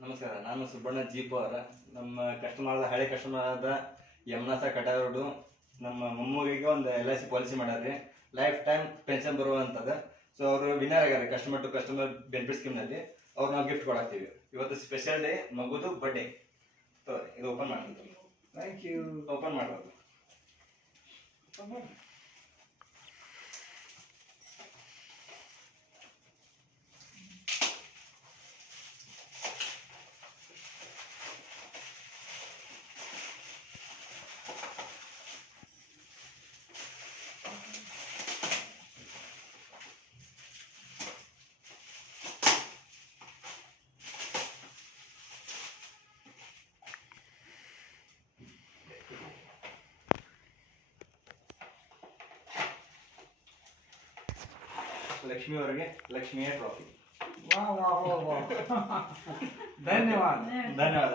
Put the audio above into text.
ನಮಸ್ಕಾರ, ನಾನು ಸುಬ್ಬಣ್ಣ ಜೀಪ್ ಅವರ. ನಮ್ಮ ಕಸ್ಟಮರ್ ಹಳೆ ಕಸ್ಟಮರ್ ಆದ ಯಮನಾಸ ಕಟಾರೋಡು ನಮ್ಮ ಮೊಮ್ಮಗಿಗೆ ಒಂದು LIC ಪಾಲಿಸಿ ಮಾಡ್ಯಾರ್ರಿ, ಲೈಫ್ ಟೈಮ್ ಪೆನ್ಷನ್ ಬರುವಂಥದ್ದು. ಸೊ ಅವರು ವಿನ್ನರ್ ಆಗ್ಯಾರ ಕಸ್ಟಮರ್ ಟು ಕಸ್ಟಮರ್ ಬೆನಿಫಿಟ್ ಸ್ಕೀಮ್ನಲ್ಲಿ. ಅವ್ರು ನಾವು ಗಿಫ್ಟ್ ಕೊಡಾಕ್ತೀವಿ. ಇವತ್ತು ಸ್ಪೆಷಲ್ ಡೇ, ಮಗುದು ಬರ್ಡೇ. ಇದು ಓಪನ್ ಮಾಡ್ತೀವಿ. Thank you. ಓಪನ್ ಮಾಡೋದು. लक्ष्मी ಅವರಿಗೆ ಲಕ್ಷ್ಮಿಯ ಟ್ರಾಫಿ. वाह वाह वाह वाह धन्यवाद ಧನ್ಯವಾದ.